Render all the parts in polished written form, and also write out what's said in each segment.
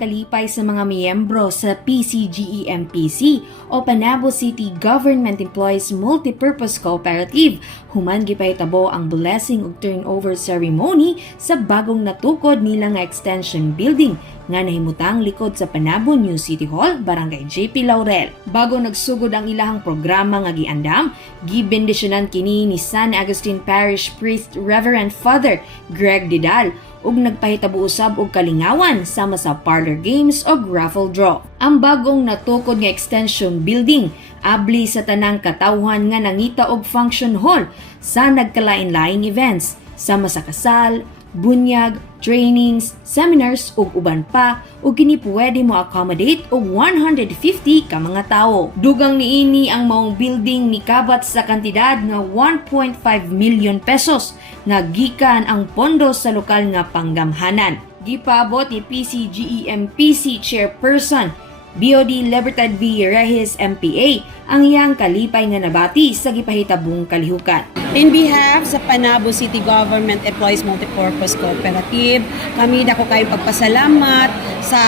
kalipay sa mga miyembro sa PCGEMPC o Panabo City Government Employees Multipurpose Cooperative. Human gipahitabo ang blessing ug turnover ceremony sa bagong natukod nila nga extension building nga nahimutang likod sa Panabo New City Hall, Barangay JP Laurel. Bago nagsugod ang ilahang programa nga giandam, gibendisyonan kini ni San Agustin Parish Priest Reverend Father Greg Didal ug nagpahitabo usab og kalingawan sama sa parlor games o raffle draw. Ang bagong natukod nga extension building abli sa tanang katawhan nga nangita og function hall sa nagkalain-laing events sama sa kasal, bunyag, trainings, seminars ug uban pa ug kini pwede mo accommodate og 150 ka mga tawo. Dugang niini ang maong building nikabat sa kantidad nga 1.5 million pesos nga gikan ang pondo sa lokal nga panggamhanan. Gipaabot ni PCGEMPC Chairperson BOD Libertad V. Reyes MPA ang iyang kalipay nga nabati sa gipahitabong kalihukan. In behalf sa Panabo City Government Employees Multipurpose Cooperative, kami dako kay pagpasalamat sa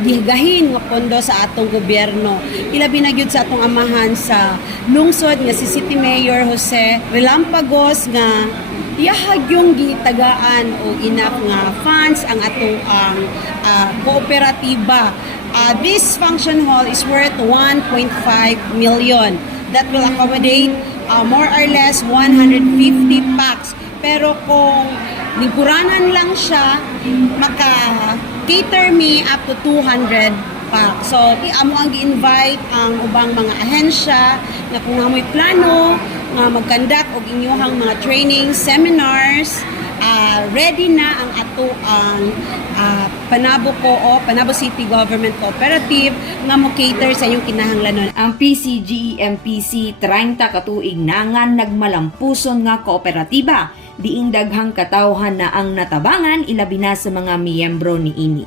gigahin nga pondo sa atong gobyerno. Ilabi na gyud sa atong amahan sa lungsod nga si City Mayor Jose Relampagos nga iyahag yung gitagaan o enough nga funds ang atong kooperatiba. This function hall is worth 1.5 million. That will accommodate more or less 150 packs. Pero kung lingkuranan lang siya, maka-cater me up to 200 packs. So, amo ang gi-invite ang ubang mga ahensya na kung namoy plano nga mag-conduct og inyong mga training, seminars, ready na ang ato ang Panabo Panabo City Government Cooperative nga mo cater sa inyong kinahanglanon. Ang PCGEMPC 30 katuig nangan nagmalampuson nga kooperatiba diing daghang katawhan na ang natabangan ilabi na sa mga miyembro niini.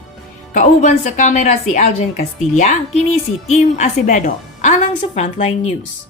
Kauban sa kamera si Aljen Castilla, kini si Tim Acevedo, alang sa Frontline News.